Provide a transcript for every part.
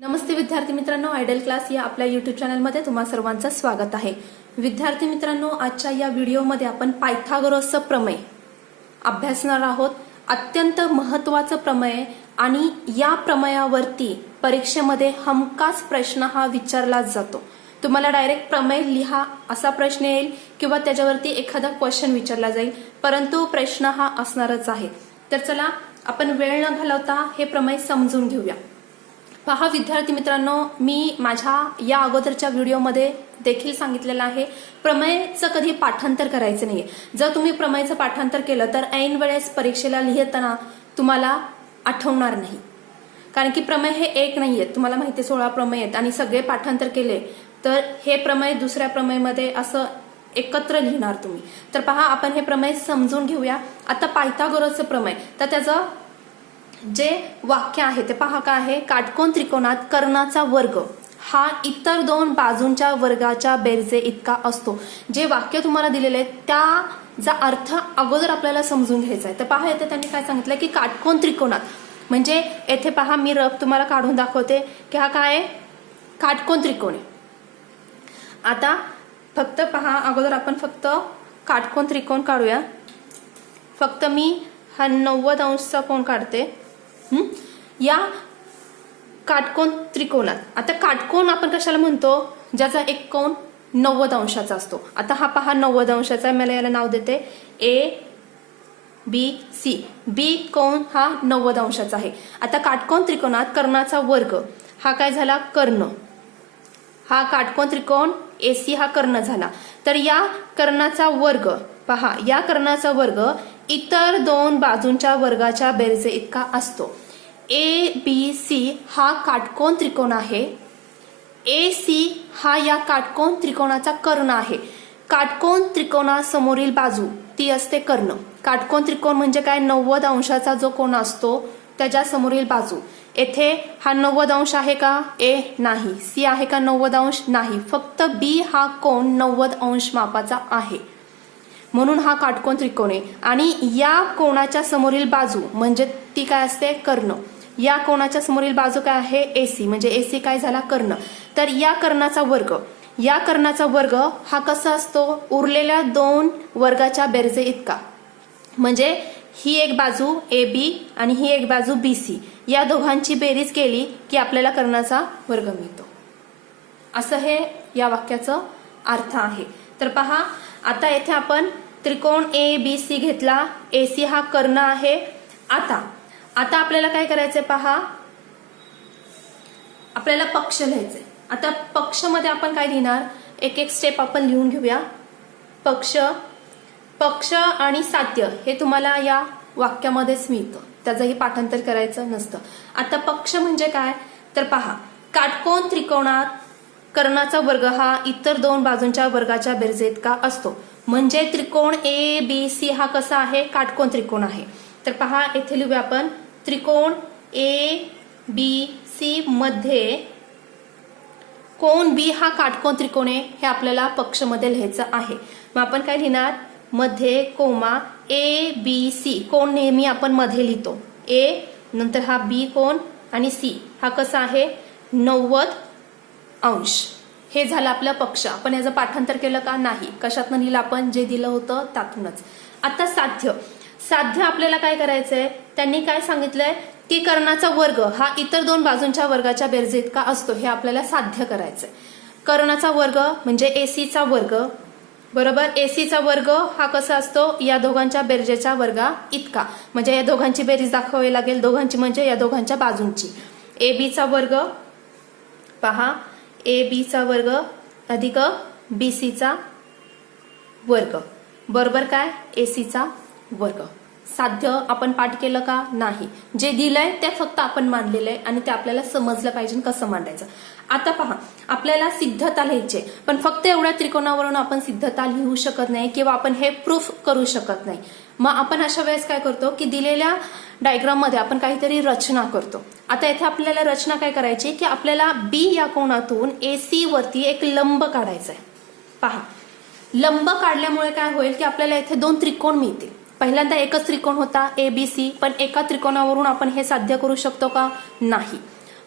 नमस्ते विद्यार्थी मित्रांनो, idle class या आपल्या YouTube चॅनलमध्ये तुम्हा सर्वांचं स्वागत आहे। विद्यार्थी मित्रांनो, आजच्या या व्हिडिओमध्ये आपण पायथागोरसचं प्रमेय अभ्यासणार आहोत। अत्यंत महत्त्वाचं प्रमेय आणि या प्रमेयावरती परीक्षेमध्ये हमखास प्रश्न हा विचारला जातो। तुम्हाला डायरेक्ट प्रमेय लिहा असा प्रश्न येईल किंवा त्याच्यावरती एखादा क्वेश्चन विचारला जाईल, परंतु प्रश्न हा असणारच आहे। तर चला आपण वेळ न घालवता हे प्रमेय समजून घेऊया। पहा विद्यार्थी मित्रांनो, मी माझ्या या अगोदरच्या व्हिडिओमध्ये देखील सांगितलेलं आहे, प्रमेयचं कधी पाठांतर करायचं नाहीये। जर तुम्ही प्रमेयचं पाठांतर केलं तर ऐन वेळेस परीक्षेला लिहिताना तुम्हाला आठवणार नाही, कारण की प्रमेय हे एक नाहीये। तुम्हाला माहिती 16 प्रमेय आहेत आणि सगळे पाठांतर केले तर हे प्रमेय दुसऱ्या प्रमेयमध्ये असं एकत्र लिहिणार तुम्ही। तर पहा आपण हे प्रमेय समजून घेऊया। आता पायथागोरसचं प्रमेय, तर त्याचं जे वाक्य आहे ते पहा काय आहे। काटकोन त्रिकोणात कर्णाचा वर्ग हा इतर दोन बाजूंच्या वर्गाच्या बेरजे इतका असतो। जे वाक्य तुम्हाला दिलेले आहे त्याचा अर्थ अगोदर आपल्याला समजून घ्यायचा आहे। तर पहा येथे त्यांनी काय सांगितलं की काटकोन त्रिकोणात, म्हणजे येथे पहा मी रफ तुम्हाला काढून दाखवते की हा काय आहे, काटकोन त्रिकोण आहे। आता फक्त पहा अगोदर आपण फक्त काटकोन त्रिकोण काढूया। फक्त मी हा 90 अंशचा कोन काढते या काटकोन त्रिकोणात। आता काटकोन आपण कशाला म्हणतो, ज्याचा एक कोन 90 अंशाचा असतो। आता हा पहा 90 अंशाचा आहे, मला याला नाव देते ABC। बी कोन हा 90 अंशाचा आहे। आता काटकोन त्रिकोणात कर्णाचा वर्ग हा काय झाला, कर्ण। हा काटकोन त्रिकोण AC हा कर्ण झाला। तर या कर्णाचा वर्ग पहा, या कर्णाचा वर्ग इतर दोन बाजूंच्या वर्गाच्या बेरजे इतका असतो। ABC हा काटकोन त्रिकोण आहे, AC हा या काटकोन त्रिकोणाचा कर्ण आहे। काटकोन त्रिकोणासमोरील बाजू ती असते कर्ण। काटकोन त्रिकोण म्हणजे काय, 90 अंशाचा जो कोन असतो त्याच्या समोरील बाजू। येथे हा 90 अंश आहे का, ए नाही। सी आहे का 90 अंश, नाही। फक्त बी हा कोन 90 अंश मापाचा आहे, म्हणून हा काटकोन त्रिकोण आहे। आणि या कोणाच्या समोरील बाजू म्हणजे ती काय असते, कर्ण। या कोणाच्या समोरील बाजू काय आहे, AC, म्हणजे AC काय झाला, कर्ण। तर या कर्णाचा वर्ग, या कर्णाचा वर्ग हा कसा असतो, उरलेल्या दोन वर्गाच्या बेरजे इतका। म्हणजे ही एक बाजू AB आणि ही एक बाजू BC, या दोघांची बेरीज केली की आपल्याला कर्णाचा वर्ग मिळतो। असं हे या वाक्याचं अर्थ आहे। तर पहा आता येथे आपण त्रिकोण ABC घेतला, AC हा कर्ण आहे। आता आपल्याला काय करायचंय, पहा आपल्याला पक्ष लिहायचे। आता पक्ष मध्ये आपण काय लिहिणार, एक एक स्टेप आपण लिहून घेऊया। पक्ष आणि साध्य हे तुम्हाला या वाक्यामध्येच मिळतं, त्याचंही पाठांतर करायचं नसतं। आता पक्ष म्हणजे काय, तर पहा काटकोन त्रिकोणात कर्णाचा वर्ग हा इतर दोन बाजूंच्या वर्गाच्या बेरजे इतका असतो। म्हणजे त्रिकोण ABC हा कसा आहे, काटकोन त्रिकोण आहे। तर पहा येथे लिहूया आपण, त्रिकोण ABC मध्ये कोन B हा काटकोन त्रिकोण आहे, हे आपल्याला पक्ष मध्ये लिहायचं आहे। मग आपण काय लिहिणार, मध्ये कोमा ABC, कोन नेहमी आपण मध्ये लिहितो, A नंतर हा B कोन आणि C हा कसा आहे, 90 अंश। हे झालं आपलं पक्ष। आपण याचं पाठांतर केलं का, नाही। कशातनं लिहिलं आपण, जे दिलं होतं त्यातूनच। आता साध्य आपल्याला काय करायचंय, त्यांनी काय सांगितलंय की कर्णाचा वर्ग हा इतर दोन बाजूंच्या वर्गाच्या बेरजे इतका असतो, हे आपल्याला साध्य करायचंय। कर्णाचा वर्ग म्हणजे AC चा वर्ग बरोबर, AC चा वर्ग हा कसा असतो, या दोघांच्या बेरजेच्या वर्गा इतका। म्हणजे या दोघांची बेरीज दाखवावी लागेल, दोघांची म्हणजे या दोघांच्या बाजूंची। AB चा वर्ग पहा, AB चा वर्ग अधिक BC चा वर्ग बरोबर काय, AC चा वर्ग। साध्य आपण पाठ केलं का, नाही। जे दिलंय ते फक्त आपण मांडलेलं आहे आणि ते आपल्याला समजलं पाहिजे कसं मांडायचं। आता पहा आपल्याला सिद्धता लिहायची, पण फक्त एवढ्या त्रिकोणावरून आपण सिद्धता लिहू शकत नाही किंवा आपण हे प्रूफ करू शकत नाही। मग आपण अशा वेळेस काय करतो की दिलेल्या डायग्राम मध्ये आपण काहीतरी रचना करतो। आता इथे आपल्याला रचना काय करायची की आपल्याला B या कोणातून AC वरती एक लंब काढायचा आहे। पहा लंब काढल्यामुळे काय होईल की आपल्याला इथे दोन त्रिकोण मिळतील। पहिल्यांदा एकच त्रिकोण होता ABC, पण एका त्रिकोणावरून आपण हे साध्य करू शकतो का, नाही।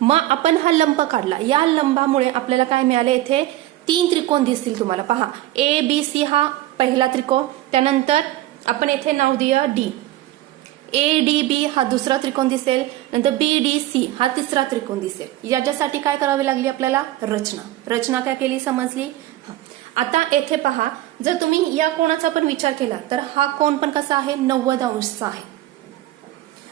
मग आपण हा लंब काढला, या लंबामुळे आपल्याला काय मिळाले, इथे 3 त्रिकोण दिसतील तुम्हाला. पहा, ए बी सी हा पहिला त्रिकोण, त्यानंतर आपण येथे नाव देऊया डी. ए डी बी हा दुसरा त्रिकोण दिसेल, नंतर बी डी सी हा तिसरा त्रिकोण दिसेल. याच्यासाठी काय करावी लागली आपल्याला, रचना काय केली समजली. आता येथे पहा, जर तुम्ही या कोणाचा पण विचार केला तर हा कोण पण कसा आहे, 90 अंशचा आहे.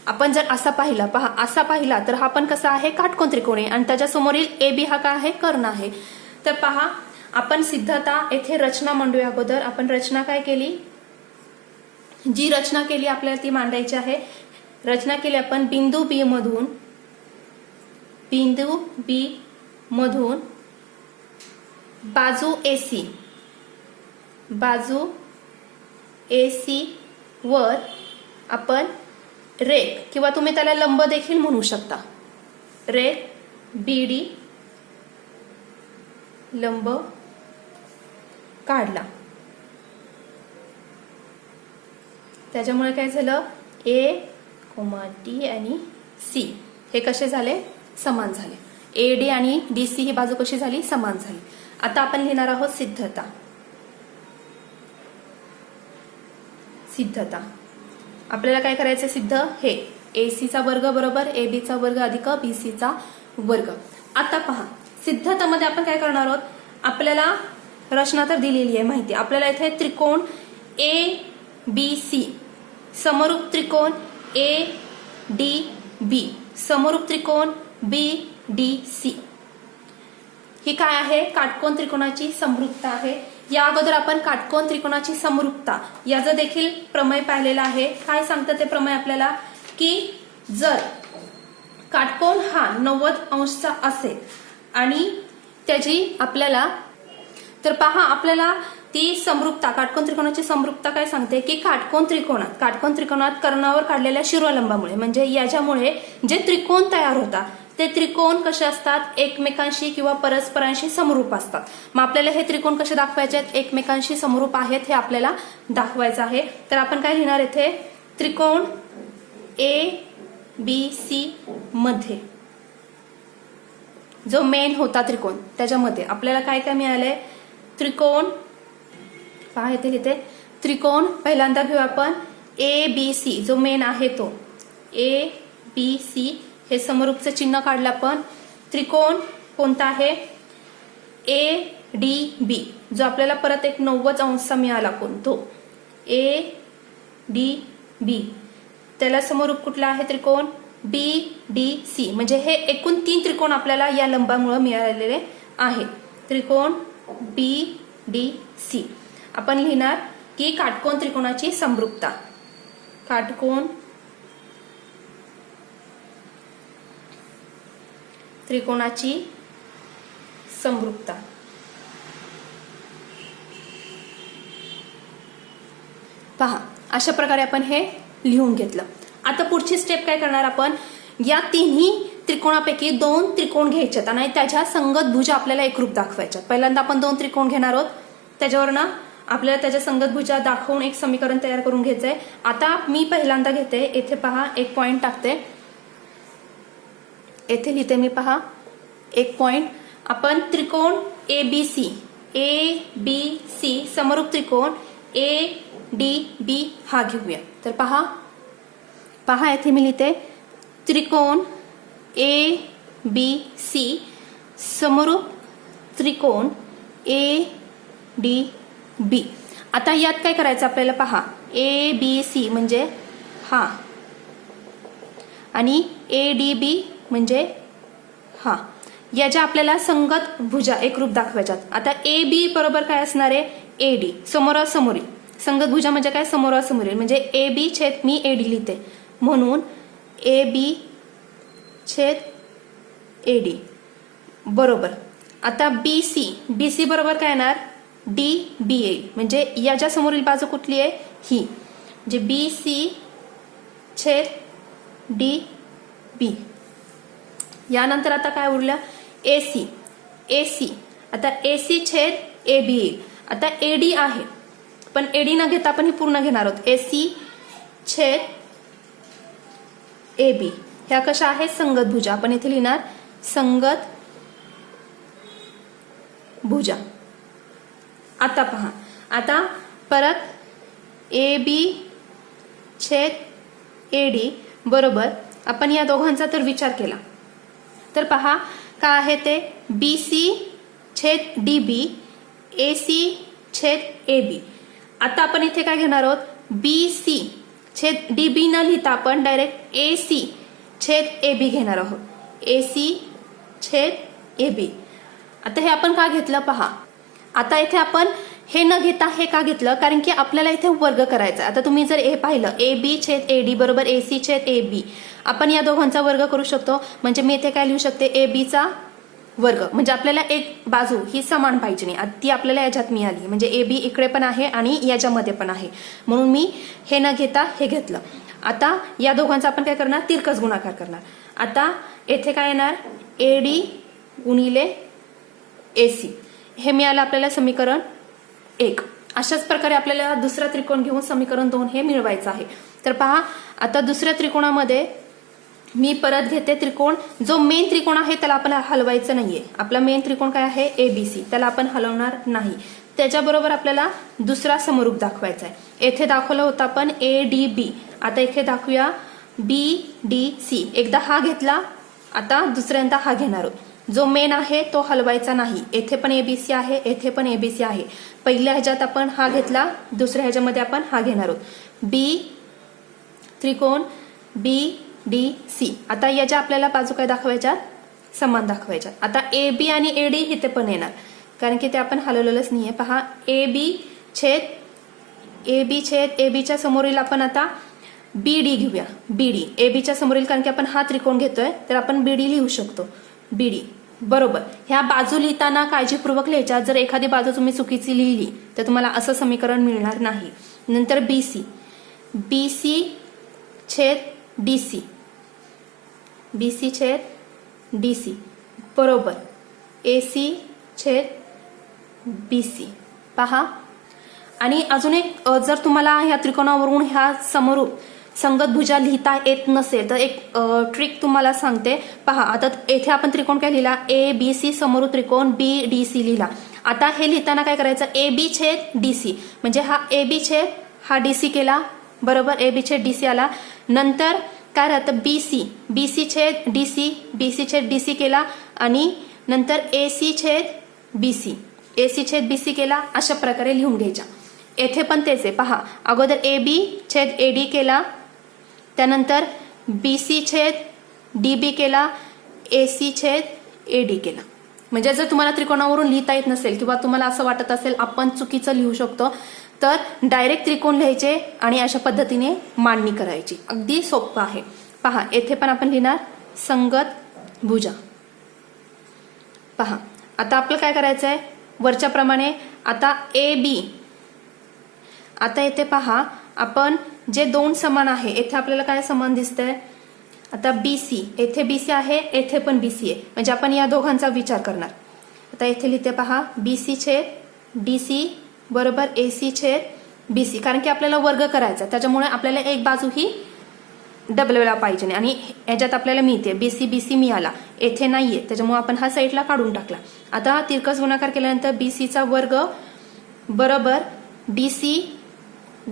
आपण जर असा पाहिला, पहा असा पाहिला तर हा पण कसा आहे, काटकोन त्रिकोण आहे, आणि त्याच्या समोरील ए बी हा काय आहे, कर्ण आहे. तर पहा, आपण सिद्धता येथे रचना मांडूया. अगोदर आपण रचना काय केली, जी रचना केली आपल्याला ती मांडायची आहे. रचना केली आपण बिंदू बी मधून बाजू AC वर आपण रेख किंवा तुम्ही त्याला लंब देखील म्हणू शकता, रेख BD लंब काढला. त्याच्यामुळे काय झालं, A, D आणि C हे कसे झाले, समान झाले. AD आणि DC ही बाजू कशी झाली, समान झाली. आता आपण लिहिणार आहोत सिद्धता. आपल्याला काय करायचं, सिद्ध हे AC चा वर्ग बरोबर AB चा वर्ग अधिक BC चा वर्ग. आता पहा, सिद्धतामध्ये आपण काय करणार आहोत, आपल्याला रचना तर दिलेली आहे माहिती. आपल्याला इथे त्रिकोण ABC, समरूप त्रिकोण ADB, समरूप त्रिकोण BDC, ही काय आहे, काटकोन त्रिकोणाची समरूपता आहे. या अगोदर आपण काटकोन त्रिकोणाची समरूपता याचं देखील प्रमेय पाहिलेला आहे. काय सांगतं ते प्रमेय आपल्याला, की जर काटकोन हा 90 अंशचा असेल आणि त्याची आपल्याला, तर पहा आपल्याला ती समरूपता, काटकोन त्रिकोणाची समरूपता काय सांगते, की काटकोन त्रिकोणात कर्णावर काढलेल्या शिरोलंबामुळे म्हणजे याच्यामुळे जे त्रिकोण तयार होतात ते त्रिकोण कसे असतात, एकमेकांशी किंवा परस्परांशी समरूप असतात. मग आपल्याला हे त्रिकोण कसे दाखवायचे आहेत, एकमेकांशी समरूप आहेत हे आपल्याला दाखवायचं आहे. तर आपण काय लिहिणार, येथे त्रिकोण ABC मध्ये जो मेन होता त्रिकोण, त्याच्यामध्ये आपल्याला काय काय मिळालंय, त्रिकोण, पहा येथे लिहिते त्रिकोण. पहिल्यांदा घेऊ आपण ABC, जो मेन आहे तो ABC, हे समरूपचं चिन्ह काढलं आपण. त्रिकोण कोणता आहे, ADB, जो आपल्याला परत एक 90 अंशचा मिळाला कोण, तो ADB. त्याला समरूप कुठला आहे, त्रिकोण BDC, म्हणजे हे एकूण 3 त्रिकोण आपल्याला या लंबामुळे मिळालेले आहेत. त्रिकोण BDC आपण लिहिणार की काटकोन त्रिकोणाची समरूपता, काटकोन त्रिकोणाची समरूपता. पहा, अशा प्रकारे आपण हे लिहून घेतलं. आता पुढची स्टेप काय करणार, आपण या तिन्ही त्रिकोणापैकी 2 त्रिकोण घ्यायच्यात आणि त्याच्या संगत भुजा आपल्याला एकरूप दाखवायच्यात. पहिल्यांदा आपण 2 त्रिकोण घेणार आहोत, त्याच्यावरनं आपल्याला त्याच्या संगत भुजा दाखवून एक समीकरण तयार करून घ्यायचंय. आता मी पहिल्यांदा घेते, येथे पहा एक पॉइंट टाकते, येथे लिहिते मी, पहा एक पॉइंट. आपण त्रिकोण ABC समरूप त्रिकोण ADB हा घेऊया. तर पहा येथे मी लिहिते त्रिकोण ABC समरूप त्रिकोण ADB. आता यात काय करायचं आपल्याला, पहा ABC म्हणजे हा आणि ADB म्हणजे हा, याच्या आपल्याला संगत भुजा एकरूप दाखवायच्यात. आता AB बरोबर काय असणार आहे, AD, समोरासमोरील. संगत भुजा म्हणजे काय, समोरासमोरील, म्हणजे AB छेद मी AD लिहिते, म्हणून AB छेद AD बरोबर. आता BC बरोबर काय येणार, DB येईल, म्हणजे याच्या समोरील बाजू कुठली आहे, ही, म्हणजे BC छेद DB. यानंतर आता काय उरलं, AC. आता AC छेद AB येईल. आता AD आहे, पण AD न घेता आपण ही पूर्ण घेणार आहोत, AC छेद AB. ह्या कशा आहेत, संगत भुजा. आपण इथे लिहिणार संगत भुजा. आता पहा, आता परत ए बी छेद ए डी बरोबर आपण या दोघांचा तर विचार केला तर पहा काय आहे ते बी सी छेद डी बी ए सी छेद ए बी. आता आपण इथे काय घेणार आहोत बी सी छेद डी बी न लिहिता आपण डायरेक्ट ए सी छेद ए बी घेणार आहोत. ए सी छेद ए बी. आता हे आपण का घेतलं पहा. आता इथे आपण हे न घेता हे का घेतलं कारण की आपल्याला इथे वर्ग करायचा. आता तुम्ही जर हे पाहिलं ए बी छेद ए डी बरोबर ए सी छेद ए बी आपण या दोघांचा वर्ग करू शकतो. म्हणजे मी इथे काय लिहू शकते ए बी चा वर्ग. म्हणजे आपल्याला एक बाजू ही समान पाहिजे नाही ती आपल्याला याच्यात मिळाली. म्हणजे ए बी इकडे पण आहे आणि याच्यामध्ये पण आहे म्हणून मी हे न घेता हे घेतलं. आता या दोघांचा आपण काय करणार तिरकस गुणाकार करणार. आता येथे काय येणार ए डी गुणिले ए सी हे मिळालं आपल्याला समीकरण 1. अशाच प्रकारे आपल्याला दुसरा त्रिकोण घेऊन समीकरण 2 हे मिळवायचं आहे. तर पहा आता दुसऱ्या त्रिकोणामध्ये मी परत घेते त्रिकोण जो मेन त्रिकोण आहे त्याला आपण हलवायचं नाहीये. आपला मेन त्रिकोण काय आहे एबीसी त्याला आपण हलवणार नाही. त्याच्याबरोबर आपल्याला दुसरा समरूप दाखवायचा आहे. येथे दाखवलं होतं आपण ए डी बी. आता इथे दाखवूया बी डी सी. एकदा हा घेतला आता दुसऱ्यांदा हा घेणार आहोत. जो मेन आहे तो हलवायचा नाही. येथे पण एबीसी आहे येथे पण एबीसी आहे. पहिल्या ह्याच्यात आपण हा घेतला दुसऱ्या ह्याच्यामध्ये आपण हा घेणार आहोत. बी त्रिकोण बी डी सी. आता याच्या आपल्याला बाजू काय दाखवायच्या समान दाखवायच्या. आता ए बी आणि ए डी इथे पण येणार कारण की ते आपण हलवलेलंच नाहीये. पहा ए बी छेद ए बीच्या समोरील आपण आता बी डी घेऊया. बी डी ए बीच्या समोरील कारण की आपण हा त्रिकोण घेतोय तर आपण बी डी लिहू शकतो. बी डी बरोबर. ह्या बाजू लिहिताना काळजीपूर्वक लिहायच्या. जर एखादी बाजू तुम्ही चुकीची लिहिली तर तुम्हाला असं समीकरण मिळणार नाही. नंतर बी सी बी सी छेद डी सी बी सी छेद डी सी बरोबर ए सी छेद बी सी. पहा आणि अजून एक जर तुम्हाला ह्या त्रिकोणावरून ह्या समरूप संगत भुजा लिहिता येत नसेल तर एक ट्रिक तुम्हाला सांगते. पहा आता येथे आपण त्रिकोण काय लिहिला ए बी सी समोर त्रिकोण बी डी सी लिहिला. आता हे लिहिताना काय करायचं ए बी छेद डी सी म्हणजे हा ए बी छेद हा डी सी केला बरोबर. ए बी छेद डी सी आला. नंतर काय राहतं बी सी छेद डी सी केला आणि नंतर ए सी छेद बी सी केला. अशा प्रकारे लिहून घ्यायच्या. येथे पण तेच आहे. पहा अगोदर ए बी छेद ए डी केला त्यानंतर बी सी छेद डी बी केला ए सी छेद ए डी केला. म्हणजे जर तुम्हाला त्रिकोणावरून लिहिता येत नसेल किंवा तुम्हाला असं वाटत असेल आपण चुकीचं लिहू शकतो तर डायरेक्ट त्रिकोण लिहायचे आणि अशा पद्धतीने मांडणी करायची. अगदी सोपं आहे. पहा येथे पण आपण लिहिणार संगत भुजा. पहा आता आपलं काय करायचं आहे वरच्या प्रमाणे. आता ए बी आता येथे पहा आपण जे दोन समान आहे येथे आपल्याला काय समान दिसतंय. आता बी सी येथे बी सी आहे येथे पण बी सी आहे म्हणजे आपण या दोघांचा विचार करणार. आता येथे लिहिते पहा बी सी छेद डी सी बरोबर ए सी छेद बी सी. कारण की आपल्याला वर्ग करायचा त्याच्यामुळे आपल्याला एक बाजू ही डबल वेळा पाहिजे नाही आणि याच्यात आपल्याला मिळते बी सी मिळाला येथे नाहीये त्याच्यामुळे आपण हा साईडला काढून टाकला. आता तिरकस गुणाकार केल्यानंतर बी सीचा वर्ग बरोबर डी सी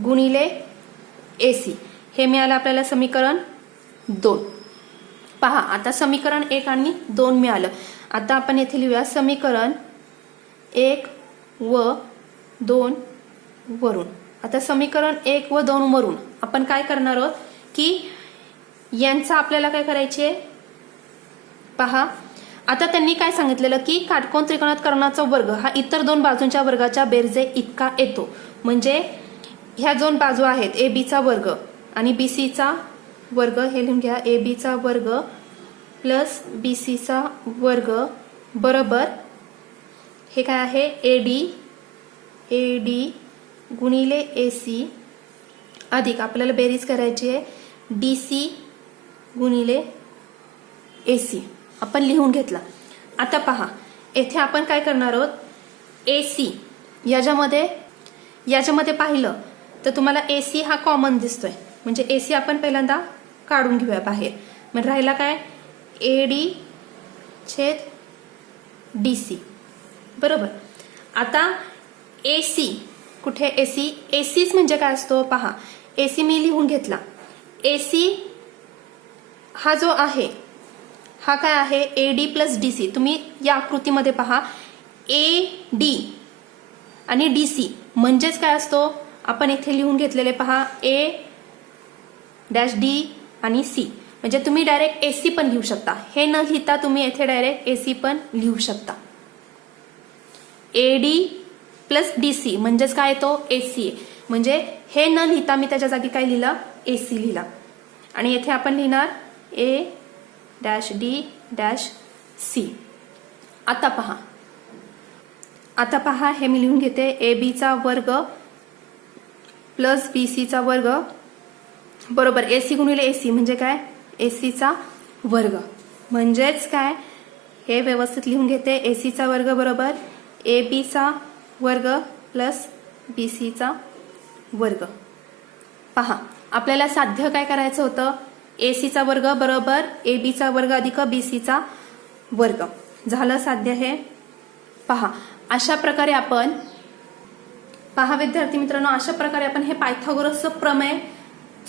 गुणिले ए सी हे मिळालं आपल्याला समीकरण 2. पहा आता समीकरण 1 आणि 2 मिळालं. आता आपण येथे लिहूया समीकरण 1 व 2 वरून. आता समीकरण 1 व 2 वरून आपण काय करणार आहोत की यांचा आपल्याला काय करायचे. पहा आता त्यांनी काय सांगितलेलं की काटकोन त्रिकोणात कर्णाचा वर्ग हा इतर दोन बाजूंच्या वर्गाच्या बेरजे इतका येतो. म्हणजे ह्या दोन बाजू आहेत ए बीचा वर्ग आणि बी सीचा वर्ग हे लिहून घ्या. ए बीचा वर्ग प्लस बी सीचा वर्ग बरोबर हे काय आहे ए डी गुणिले ए सी अधिक आपल्याला बेरीज करायची आहे डी सी गुणिले ए सी आपण लिहून घेतला. आता पहा येथे आपण काय करणार आहोत ए सी याच्यामध्ये पाहिलं तर तुम्हाला ए सी हा कॉमन दिसतोय म्हणजे ए सी आपण पहिल्यांदा काढून घेऊया बाहेर. मग राहिला काय ए डी छेद DC, बरोबर. आता AC कुठे? एसीच म्हणजे काय असतो पहा. AC मी लिहून घेतला. AC हा जो आहे हा काय आहे? AD plus DC. तुम्ही या आकृतीमध्ये पहा, AD आणि DC म्हणजेच काय असतो? आपण इथे लिहून घेतलेले पहा, A-D आणि C. म्हणजे तुम्ही डायरेक्ट AC पण लिहू शकता. हे न लिहिता तुम्ही इथे डायरेक्ट AC पण लिहू शकता. AD प्लस DC म्हणजेच काय तो? AC. म्हणजे हे न लिहिता मी त्याच्या जागी काय लिहिलं? AC लिहिला. आणि येथे आपण लिहिणार A-D-C. आता पहा हे मी लिहून घेते, AB चा वर्ग प्लस BC चा वर्ग बरोबर AC गुणिले AC म्हणजे काय? AC चा वर्ग. म्हणजेच काय? हे व्यवस्थित लिहून घेते, AC चा वर्ग बरोबर AB चा वर्ग प्लस BC चा वर्ग. पहा, आपल्याला साध्य काय करायचं होतं? AC चा वर्ग बरोबर AB चा वर्ग अधिक BC चा वर्ग. झालं साध्य हे. पहा, अशा प्रकारे आपण विद्यार्थी मित्रांनो, अशा प्रकारे आपण हे पायथागोरसचं प्रमेय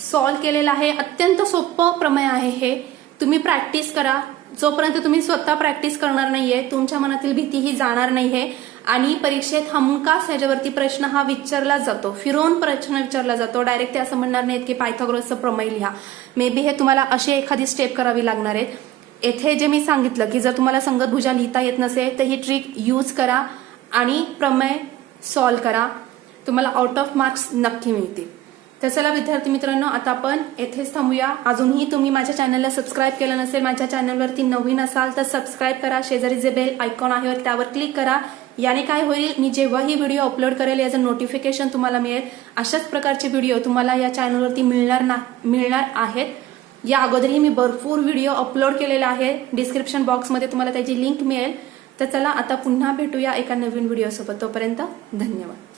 सॉल्व्ह केलेलं आहे. अत्यंत सोपं प्रमेय आहे हे. तुम्ही प्रॅक्टिस करा. जोपर्यंत तुम्ही स्वतः प्रॅक्टिस करणार नाहीये, तुमच्या मनातील भीती ही जाणार नाहीये. आणि परीक्षेत हमखास ह्याच्यावरती प्रश्न हा विचारला जातो, फिरवून प्रश्न विचारला जातो. डायरेक्ट ते असं म्हणणार नाहीत की पायथागोरसचं प्रमेय लिहा. मे बी हे तुम्हाला अशी एखादी स्टेप करावी लागणार आहे. येथे जे मी सांगितलं की जर तुम्हाला संगतभुजा लिहिता येत नसेल तर ही ट्रिक यूज करा आणि प्रमेय सॉल्व्ह करा. तुम्हाला आउट ऑफ मार्क्स नक्की मिळतील. तर चला विद्यार्थी मित्रांनो, आता आपण येथेच थांबूया. अजूनही तुम्ही माझ्या चॅनलला सबस्क्राईब केलं नसेल, माझ्या चॅनलवरती नवीन असाल तर सबस्क्राईब करा. शेजारी जे बेल आयकॉन आहे त्यावर क्लिक करा. याने काय होईल, मी जेव्हाही व्हिडिओ अपलोड करेल याचं नोटिफिकेशन तुम्हाला मिळेल. अशाच प्रकारचे व्हिडिओ तुम्हाला या चॅनलवरती मिळणार आहेत. या अगोदरही मी भरपूर व्हिडिओ अपलोड केलेला आहे. डिस्क्रिप्शन बॉक्समध्ये तुम्हाला त्याची लिंक मिळेल. तर चला आता पुन्हा भेटूया एका नवीन व्हिडिओ सोबत. तोपर्यंत धन्यवाद.